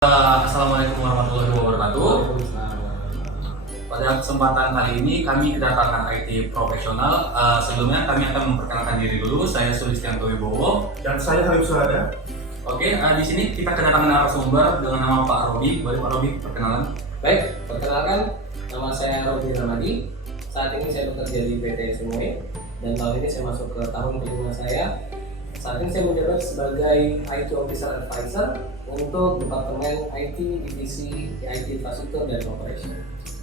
Assalamualaikum warahmatullahi wabarakatuh. Pada kesempatan kali ini kami kedatangan IT profesional. Sebelumnya kami akan memperkenalkan diri dulu. Saya Sulistianto Wibowo Dan saya Habib Surada. Oke, di sini kita kedatangan narasumber dengan nama Pak Robi. Boleh Pak Robi perkenalan? Baik, perkenalkan, nama saya Robi Ramadi. Saat ini saya bekerja di PT Sumoe dan tahun ini saya masuk ke tahun kelima saya. Saat ini saya menjabat sebagai IT Officer Advisor untuk Departemen IT Divisi IT Infrastruktur dan Operation.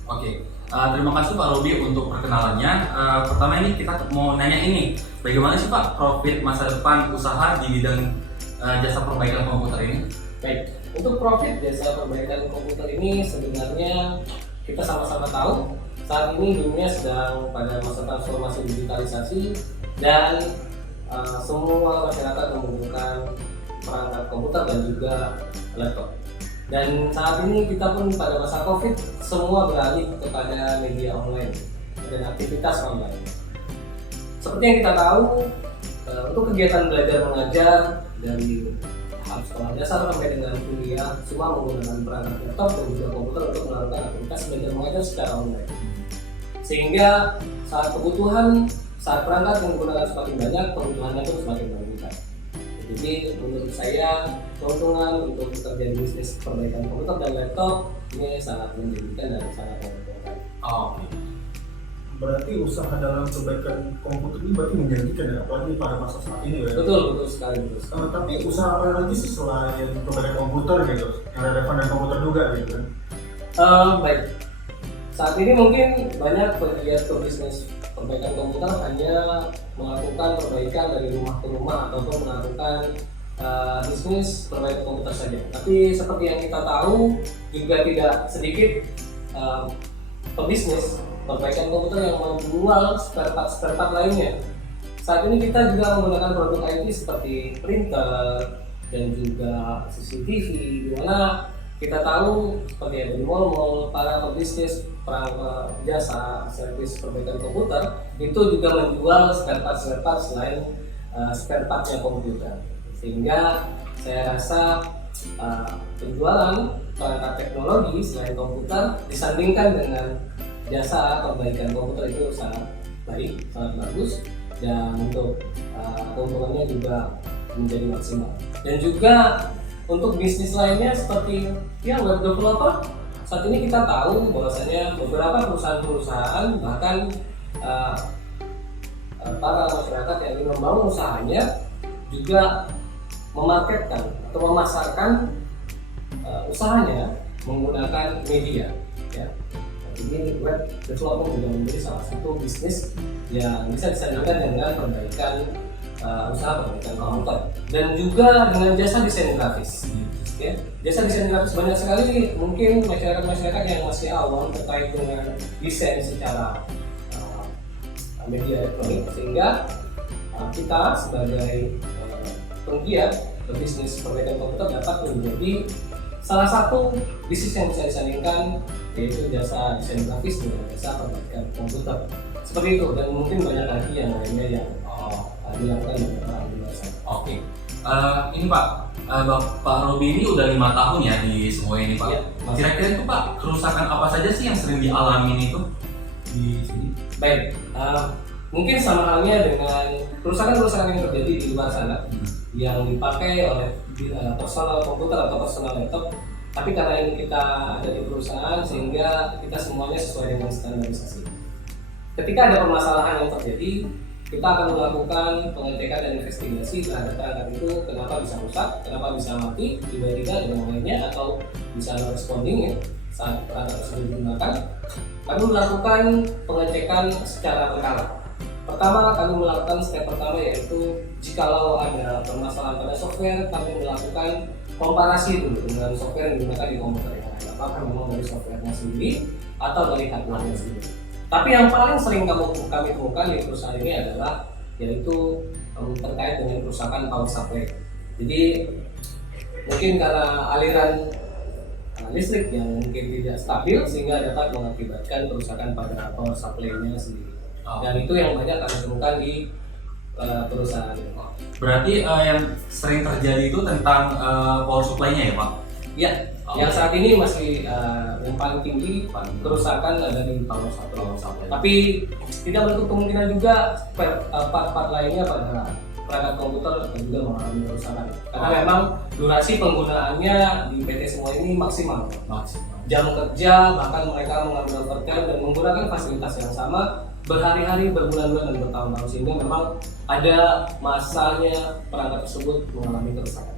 Oke, terima kasih Pak Robi untuk perkenalannya. Pertama ini kita mau nanya ini, bagaimana sih Pak profit masa depan usaha di bidang jasa perbaikan komputer ini? Baik, untuk profit jasa perbaikan komputer ini sebenarnya kita sama-sama tahu saat ini dunia sedang pada masa transformasi digitalisasi dan semua masyarakat membutuhkan perangkat komputer dan juga laptop. Dan saat ini kita pun pada masa COVID semua beralih kepada media online dan aktivitas online. Seperti yang kita tahu, untuk kegiatan belajar mengajar dari tahap sekolah dasar sampai dengan kuliah semua menggunakan perangkat laptop dan juga komputer untuk melakukan aktivitas belajar mengajar secara online. Sehingga saat perangkat yang digunakan semakin banyak, kebutuhannya pun semakin meningkat. Jadi menurut saya keuntungan untuk bekerja di bisnis perbaikan komputer dan laptop ini sangat menjanjikan dan sangat menguntungkan. Oke. Berarti usaha dalam perbaikan komputer ini berarti menjanjikan ya, apalagi pada masa saat ini ya. Betul sekali. Tapi usaha apa lagi sih selain perbaikan komputer gitu, yang relevan dengan komputer juga gitu kan? Baik. Saat ini mungkin banyak pegiat bisnis perbaikan komputer hanya melakukan perbaikan dari rumah ke rumah ataupun melakukan bisnis perbaikan komputer saja. Tapi seperti yang kita tahu juga tidak sedikit pebisnis perbaikan komputer yang menjual spare part lainnya. Saat ini kita juga menggunakan produk IT seperti printer dan juga CCTV, di mana kita tahu seperti ada di mall-mall, para pebisnis jasa servis perbaikan komputer itu juga menjual spare part selain spare partnya komputer. Sehingga saya rasa penjualan perangkat teknologi selain komputer disandingkan dengan jasa perbaikan komputer itu sangat baik, sangat bagus, dan untuk keuntungannya juga menjadi maksimal. Dan juga untuk bisnis lainnya seperti web developer, saat ini kita tahu bahwasanya beberapa perusahaan bahkan para masyarakat yang ingin membangun usahanya juga memarketkan atau memasarkan usahanya menggunakan media. Ya. Ini web developer juga menjadi salah satu bisnis yang bisa disandingkan dengan perbaikan usaha perbaikan komputer dan juga dengan jasa desain grafis. Ya, jasa desain grafis banyak sekali mungkin masyarakat yang masih awam terkait dengan desain secara media elektronik, sehingga kita sebagai penggiat berbisnis perbaikan komputer dapat menjadi salah satu bisnis yang bisa disandingkan, yaitu jasa desain grafis dengan jasa perbaikan komputer. Seperti itu, dan mungkin banyak lagi yang lainnya yang dilakukan oleh orang dewasa. Oke. Ini Pak, Pak Robi ini udah 5 tahun ya di semua ini Pak. Ya, Kira-kira itu Pak, kerusakan apa saja sih yang sering dialami itu di sini? Baik, mungkin sama halnya dengan kerusakan-kerusakan yang terjadi di luar sana yang dipakai oleh personal komputer atau personal laptop. Tapi karena ini kita ada di perusahaan sehingga kita semuanya sesuai dengan standarisasi. Ketika ada permasalahan yang terjadi, kita akan melakukan pengecekan dan investigasi terhadap perangkat itu, kenapa bisa rusak, kenapa bisa mati tiba-tiba dengan lainnya, atau bisa responding ya, saat perangkat tersebut digunakan. Kami melakukan pengecekan secara berkala. Pertama, kami melakukan step pertama yaitu jikalau ada permasalahan pada software, kami melakukan komparasi dulu dengan software yang digunakan di komputer yang lain. Apakah memang dari softwarenya sendiri atau dari hardware-nya sendiri. Tapi yang paling sering kami temukan di perusahaan ini adalah yaitu terkait dengan kerusakan power supply. Jadi mungkin karena aliran listrik yang mungkin tidak stabil sehingga dapat mengakibatkan kerusakan pada power supply-nya sendiri. Dan itu yang banyak kami temukan di perusahaan. Berarti yang sering terjadi itu tentang power supply-nya ya Pak? Ya, Yang saat ini masih yang paling tinggi kerusakan ada di power supply. Tapi tidak menutup kemungkinan juga part-part lainnya pada perangkat komputer juga mengalami kerusakan. Karena memang durasi penggunaannya di PT semua ini maksimal. Jam kerja bahkan mereka mengambil overtime dan menggunakan fasilitas yang sama berhari-hari, berbulan-bulan dan bertahun-tahun, sehingga memang ada masanya perangkat tersebut mengalami kerusakan.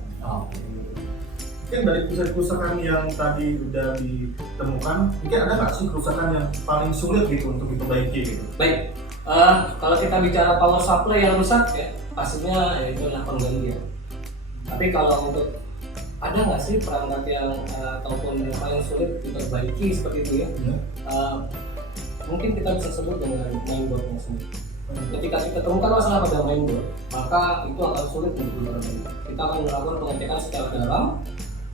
Mungkin dari kerusakan yang tadi sudah ditemukan, mungkin ada nggak sih kerusakan yang paling sulit gitu untuk diperbaiki gitu? Baik, kalau kita bicara power supply yang rusak ya pastinya itu adalah penggantian. Tapi kalau untuk ada nggak sih perangkat yang ataupun yang paling sulit diperbaiki seperti itu ya? Mungkin kita bisa sebut dengan mainboardnya sendiri. Ketika kita temukan masalah pada mainboard, maka itu akan sulit untuk diperbaiki. Kita akan melakukan pengecekan secara dalam.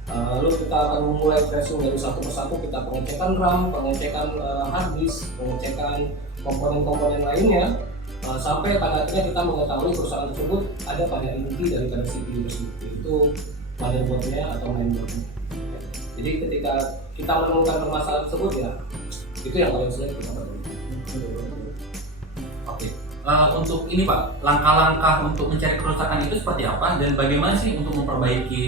Lalu kita akan memulai tracing dari satu persatu, kita pengecekan RAM, pengecekan hard disk, pengecekan komponen-komponen lainnya, sampai pada akhirnya kita mengetahui kerusakan tersebut ada pada inti daripada CPU tersebut, yaitu motherboardnya atau mainboardnya. Jadi ketika kita menemukan permasalahan tersebut ya, itu yang paling sulit kita perbaiki. Oke. Untuk ini Pak, langkah-langkah untuk mencari kerusakan itu seperti apa dan bagaimana sih untuk memperbaiki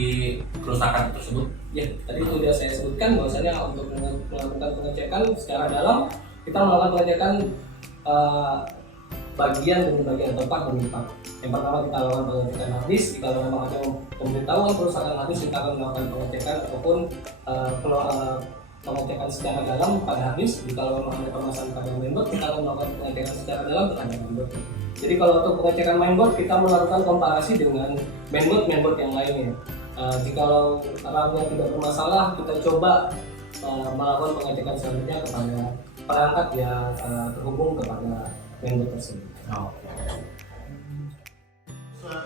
kerusakan tersebut? Ya, tadi sudah saya sebutkan bahwasanya untuk melakukan pengecekan secara dalam, kita melakukan pengecekan bagian demi bagian tempat demi tempat. Yang pertama kita lakukan pengecekan hard disk. Kalau memang ada pemberitahuan kerusakan hard disk, kita akan melakukan pengecekan ataupun pengecekan secara dalam pada hard disk. Kalau memang ada permasalahan pada mainboard, kita akan melakukan pengecekan secara dalam terhadap mainboard. Jadi kalau untuk pengecekan mainboard, kita melakukan komparasi dengan mainboard yang lainnya. Jikalau RAM-nya tidak bermasalah, kita coba melakukan pengecekan selanjutnya kepada perangkat yang terhubung kepada mainboard tersebut.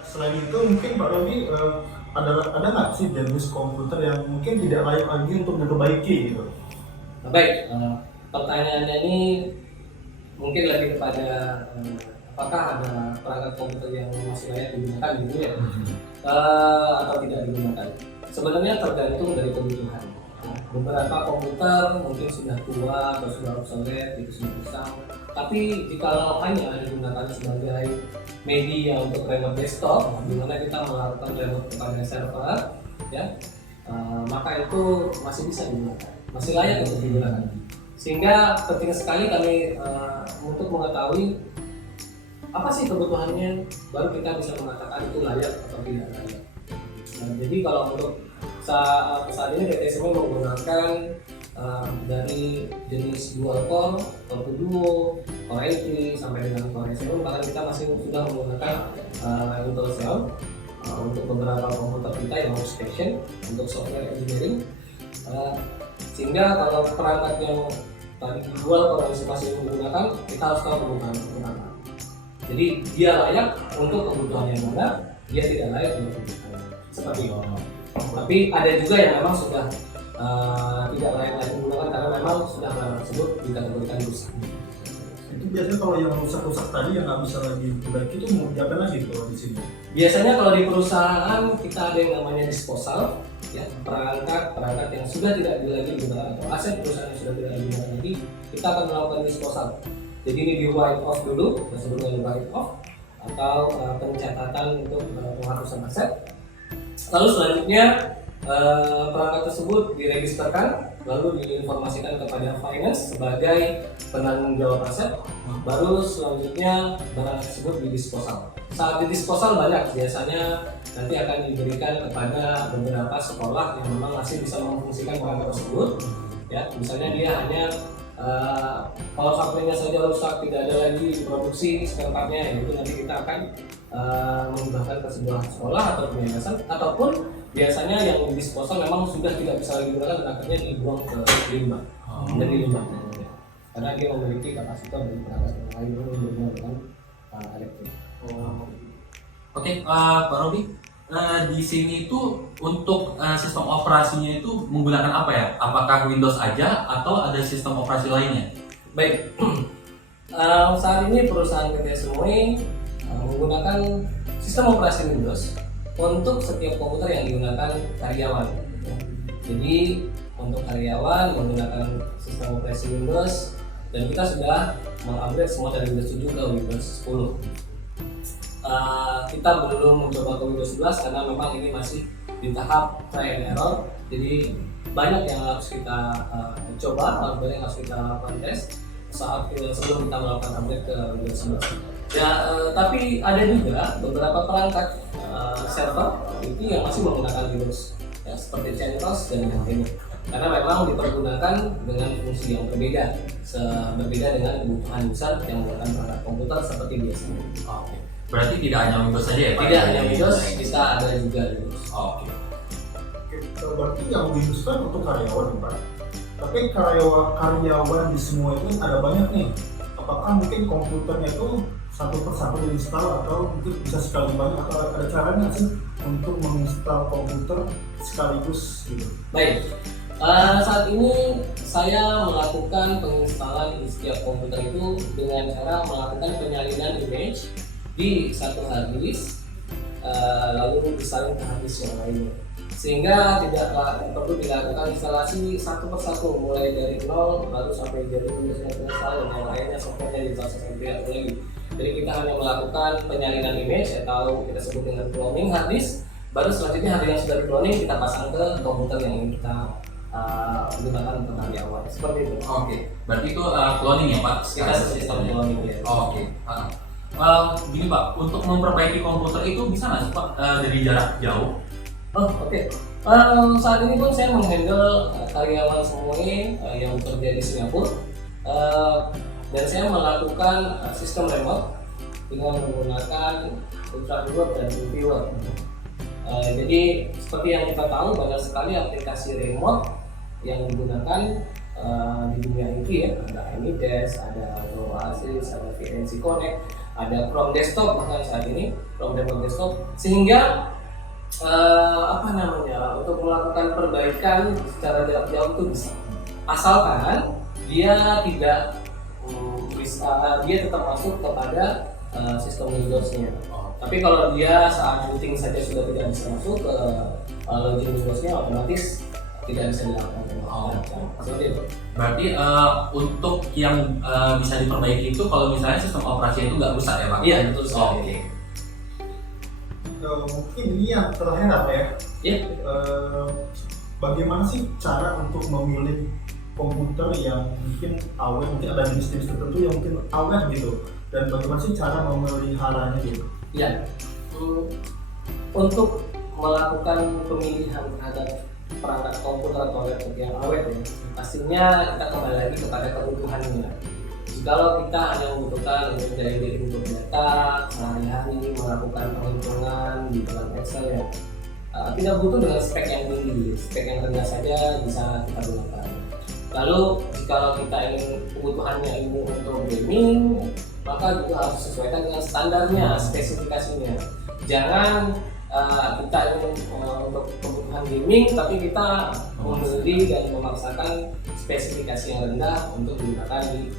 Selain itu mungkin Pak Robi ada nggak sih jenis komputer yang mungkin tidak layak lagi untuk diperbaiki gitu? Baik, pertanyaannya ini mungkin lebih kepada apakah ada perangkat komputer yang masih layak digunakan gitu ya, atau tidak digunakan. Sebenarnya tergantung dari kebutuhan. Beberapa komputer mungkin sudah tua atau sudah obsolete, itu sudah rusak. Tapi jika hanya digunakan sebagai media untuk remote desktop, di mana kita melakukan remote kepada server, ya, maka itu masih bisa digunakan, masih layak untuk digunakan. Sehingga penting sekali kami untuk mengetahui apa sih kebutuhannya, baru kita bisa mengatakan itu layak atau tidak layak. Jadi kalau untuk saat ini PT SME menggunakan dari jenis dual core, core duo, core i3 sampai dengan core i7, bahkan kita masih sudah menggunakan Intel Xeon untuk beberapa komputer kita yang workstation untuk software engineering. Sehingga kalau perangkat yang tadi dual core masih menggunakan, kita harus tahu kebutuhan apa. Jadi dia layak untuk kebutuhan yang mana, dia tidak layak untuk kebutuhan seperti itu. Tapi ada juga yang memang sudah tidak layak lagi digunakan karena memang sudah barang tersebut dikategorikan rusak. Itu biasanya kalau yang rusak-rusak tadi yang nggak bisa lagi diperbaiki itu mau diapain lagi kalau di sini? Biasanya kalau di perusahaan kita ada yang namanya disposal, ya, perangkat yang sudah tidak lagi digunakan atau aset perusahaan yang sudah tidak digunakan lagi, kita akan melakukan disposal. Jadi ini di write off dulu, kita sebut dengan write off atau pencatatan untuk penghapusan aset. Lalu selanjutnya perangkat tersebut diregisterkan, lalu diinformasikan kepada finance sebagai penanggung jawab aset. Baru selanjutnya barang tersebut didisposal. Saat didisposal banyak, biasanya nanti akan diberikan kepada beberapa sekolah yang memang masih bisa memfungsikan perangkat tersebut. Ya, misalnya dia hanya kalau supply-nya saja rusak, tidak ada lagi produksi spare part-nya, itu nanti kita akan menggunakan ke sebuah sekolah atau yayasan, ataupun biasanya yang disposal memang sudah tidak bisa lagi digunakan dan akhirnya dibuang ke limbah, menjadi limbah, karena dia memiliki kapasitas dari perangkat yang lain untuk berhubungan dengan elektrik. Oke, Pak Robi, di sini itu untuk sistem operasinya itu menggunakan apa ya? Apakah Windows aja atau ada sistem operasi lainnya? Baik, saat ini perusahaan PT SME menggunakan sistem operasi Windows untuk setiap komputer yang digunakan karyawan. Jadi untuk karyawan menggunakan sistem operasi Windows, dan kita sudah mengupgrade semua dari Windows 7 ke Windows 10. Kita belum mencoba ke Windows 11 karena memang ini masih di tahap try and error. Jadi banyak yang harus kita coba, banyak yang harus kita lakukan tes sebelum kita melakukan upgrade ke Windows 11. Ya, tapi ada juga beberapa perangkat server itu yang masih menggunakan Windows, ya, seperti CentOS dan yang lainnya. Karena memang dipergunakan dengan fungsi yang berbeda, berbeda dengan kebutuhan user yang menggunakan perangkat komputer seperti biasanya. Oke. Berarti tidak hanya Windows saja ya Pak? Tidak hanya Windows, kita ada juga Linux. Oke. Berarti yang Windows kan untuk karyawan ya, Pak. Tapi karyawan di semua itu ada banyak nih. Apakah mungkin komputernya itu satu persatu diinstal atau mungkin bisa sekali banyak, atau ada caranya sih untuk menginstal komputer sekaligus gitu? Baik, saat ini saya melakukan penginstalan di setiap komputer itu dengan cara melakukan penyalinan image di satu hard disk, lalu disalin ke hard disk yang lainnya, sehingga tidak perlu dilakukan instalasi satu persatu mulai dari nol lalu sampai jadi Windows install dan yang lainnya softwarenya diinstal lagi. Jadi kita hanya melakukan penyalinan image atau kita sebut dengan cloning hard disk. Baru selanjutnya hard disk yang sudah di cloning kita pasang ke komputer yang ingin kita gunakan untuk karyawan. Seperti itu. Oke. Berarti itu cloning ya Pak? Kita sistem cloning ya. Oke. Gini Pak, untuk memperbaiki komputer itu bisa nggak sih Pak dari jarak jauh? Oh, oke. Saat ini pun saya menghandle karyawan semuanya yang bekerja di Singapura, dan saya melakukan sistem remote dengan menggunakan ultraviewer dan viewer. Jadi seperti yang kita tahu, banyak sekali aplikasi remote yang digunakan di dunia IT ya. Ada AnyDesk, ada Oasis, ada VNC Connect, ada Chrome Desktop bahkan saat ini Chrome Desktop, sehingga untuk melakukan perbaikan secara jarak jauh itu bisa, asalkan dia tidak dia tetap masuk kepada sistem Windows-nya. Tapi kalau dia saat booting saja sudah tidak bisa masuk ke login Windows-nya, otomatis tidak bisa dilakukan. Seperti itu. Berarti untuk yang bisa diperbaiki itu kalau misalnya sistem operasi itu nggak rusak ya Pak? Iya, betul sekali. Oke. Mungkin ini yang terakhir apa ya? Iya. Bagaimana sih cara untuk memilih komputer yang mungkin awet, mungkin ada jenis-jenis tertentu yang mungkin awet gitu, dan bagaimana sih cara memeliharanya gitu? Ya, untuk melakukan pemilihan terhadap perangkat komputer atau laptop yang awet ya, pastinya kita kembali lagi kepada kebutuhannya. Kalau kita hanya membutuhkan untuk dari input data sehari-hari, melakukan perhitungan di dalam Excel ya, tidak butuh dengan spek yang tinggi, spek yang rendah saja bisa kita gunakan. Lalu jika kita ingin kebutuhannya ini untuk gaming, maka juga harus sesuaikan dengan standarnya, spesifikasinya. Jangan kita ingin untuk kebutuhan gaming, tapi kita membeli dan memaksakan spesifikasi yang rendah untuk digunakan di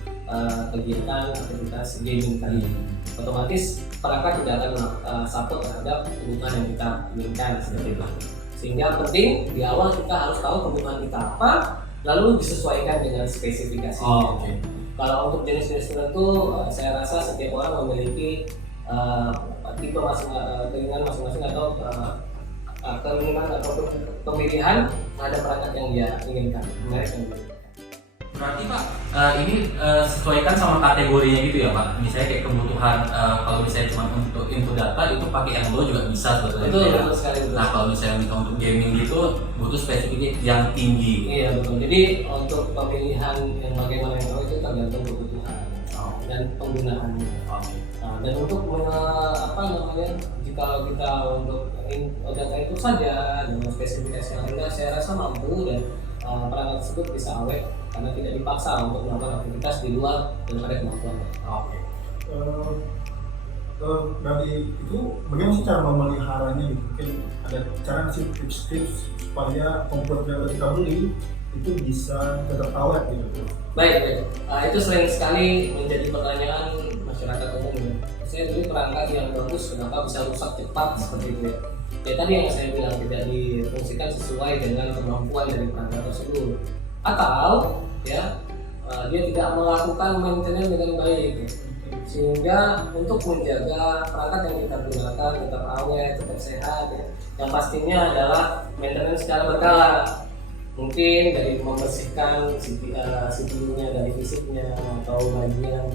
kegiatan aktivitas gaming tadi. Otomatis perangkat tidak akan support terhadap kebutuhan yang kita inginkan seperti itu. Sehingga penting di awal kita harus tahu kebutuhan kita apa, lalu disesuaikan dengan spesifikasinya. Kalau untuk jenis-jenis tertentu, saya rasa setiap orang memiliki tipe keinginan masing-masing atau keinginan atau pemilihan terhadap perangkat yang dia inginkan. Berarti Pak, ini sesuaikan sama kategorinya gitu ya Pak? Misalnya kayak kebutuhan, kalau misalnya cuma untuk input data itu pakai yang low juga bisa sebetulnya. Betul sekali. Nah kalau misalnya untuk gaming gitu butuh spesifikasi yang tinggi. Iya betul. Jadi untuk pemilihan yang bagaimana yang low itu tergantung kebutuhan dan penggunaannya. Dan untuk jika kita untuk data itu saja dengan spesifikasi yang rendah, saya rasa mampu dan perangkat tersebut bisa awet karena tidak dipaksa untuk melakukan aktivitas di luar daripada kemampuan. Dari itu bagaimana sih cara memeliharanya gitu? Mungkin ada cara ngasih tips-tips supaya komputer yang kita beli itu bisa tetap awet gitu. Baik. Itu sering sekali menjadi pertanyaan masyarakat umum ya. Saya beli perangkat yang bagus, kenapa bisa rusak cepat seperti itu ya? Ya tadi yang saya bilang tidak difungsikan sesuai dengan kemampuan dari perangkat tersebut, atau ya dia tidak melakukan maintenance dengan baik, sehingga untuk menjaga perangkat yang kita gunakan tetap awet, tetap sehat, ya, yang pastinya adalah maintenance secara berkala. Mungkin dari membersihkan CPU-nya dari fisiknya, atau bagian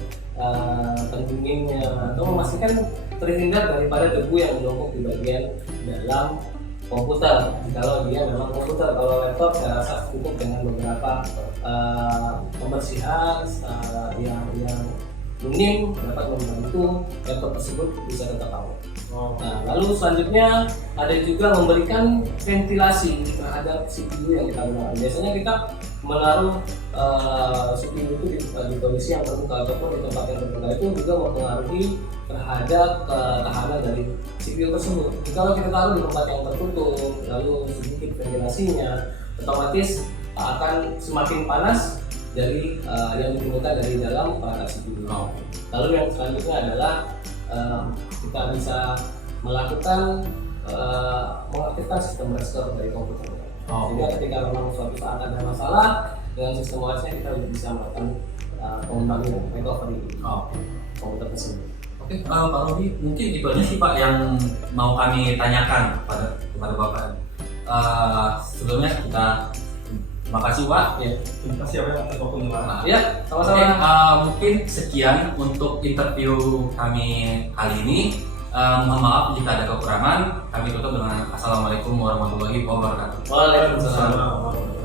pendinginnya, atau memastikan terhindar daripada debu yang menumpuk di bagian dalam komputer. Kalau dia memang komputer, kalau laptop saya rasa cukup dengan beberapa pembersihan yang minim dapat membantu laptop tersebut bisa tetap awet. Nah, lalu selanjutnya ada juga memberikan ventilasi terhadap CPU yang kita gunakan. Biasanya kita menaruh CPU itu di kondisi yang terbuka ataupun di tempat yang terbuka, itu juga mempengaruhi terhadap ketahanan dari CPU tersebut. Kalau kita taruh di tempat yang tertutup, lalu sedikit ventilasinya, otomatis akan semakin panas dari yang ditimbulkan dari dalam perangkat CPU. Lalu yang selanjutnya adalah kita bisa melakukan mengaktifkan sistem restore dari komputer. Sehingga ketika memang suatu saat ada masalah dengan sistem OS-nya, kita bisa melakukan pengembangan recovery komputer tersebut. Oke, Pak Robi, mungkin itu aja sih Pak yang mau kami tanyakan kepada Bapak. Sebelumnya kita terima kasih Pak. Ya, terima kasih atas waktunya Pak. Ya, sama-sama. Mungkin sekian untuk interview kami kali ini. Mohon maaf jika ada kekurangan. Kami tutup dengan Assalamualaikum warahmatullahi wabarakatuh. Waalaikumsalam. Assalamualaikum.